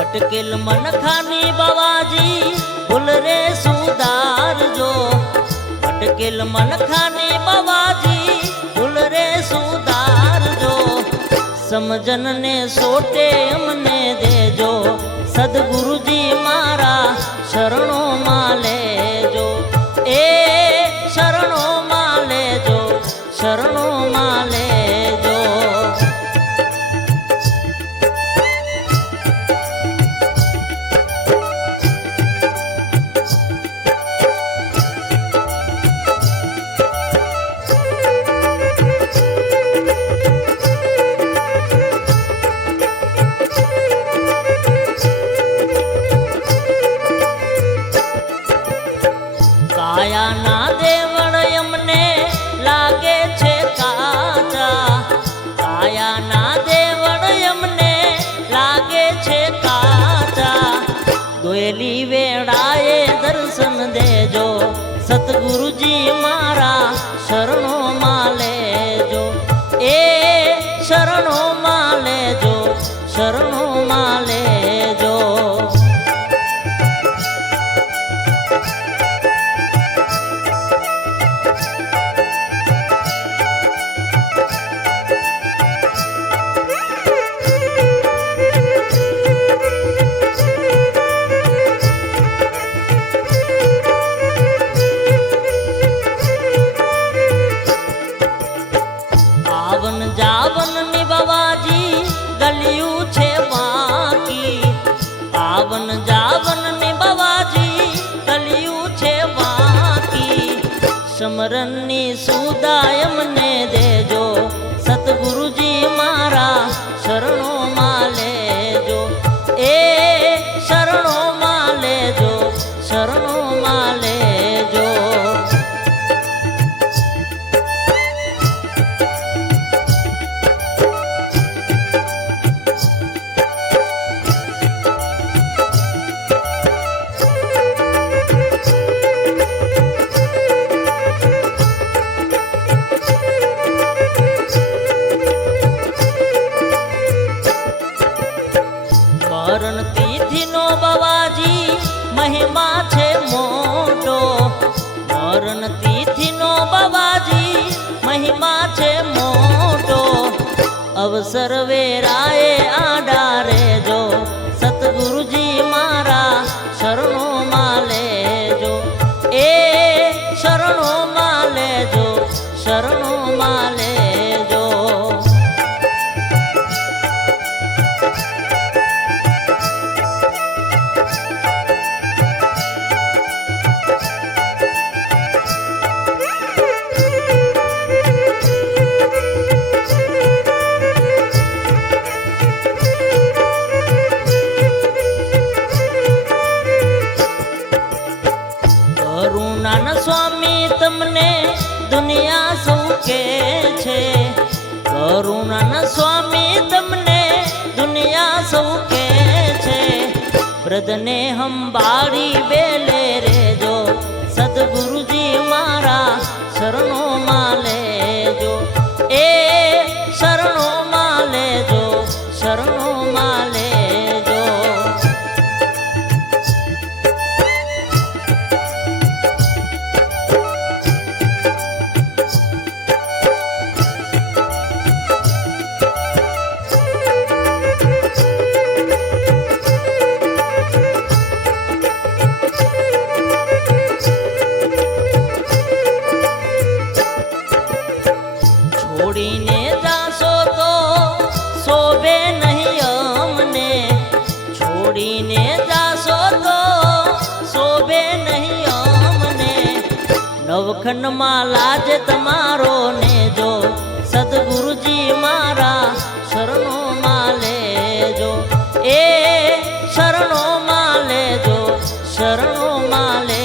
अटकेल मन खानी बाबाजी भूल रे सुधार जो। अटकेल मन खानी बाबाजी भूल रे सुधार जो। समझन ने सोटे अमने देजो सदगुरु जी मारा शरणों माले जो। ए शरणों माले जो शरणों माले जो। काया ना देवड़ यमने लागे छे काचा। काया ना देवड़ यमने लागे छे काचा। दोयली वेड़ाए दर्शन देजो सतगुरु जी मारा शरणों माले जो। ए शरणों माले जो शरणों माले जो। आवन जावन नि बाबाजी गलियू छे बाकी। आवन जावन नि बाबाजी गलियू छे बाकी। समरन नी सुदायम ने देजो सतगुरु जी मारा शरणों माले जो। ए शरणों माले जो शरणों माले जो। मरण तिथि नो बाबाजी महिमा छे मोटो। मरण तिथि नो बाबाजी महिमा छे मोटो। अवसर वेराए आडारे जो सतगुरु जी मारा शरणों माले जो। ए शरणों माले जो शरणों माले जो। करुणान स्वामी तमने दुनिया सौके छे। करुणान स्वामी तमने दुनिया सौके छे। ब्रद ने हम बाड़ी बेले रे जो सतगुरु जी मारा शरणों माले जो। ए शरणों माले जो शरणों माले जो। छोड़ीने जासो तो शोभे नहीं अमने। छोड़ीने जासो तो शोभे नहीं अमने। नवखंड माला जे तमारो ने जो सदगुरु जी मारा शरणों माले जो। ए शरणों माले जो शरणों माले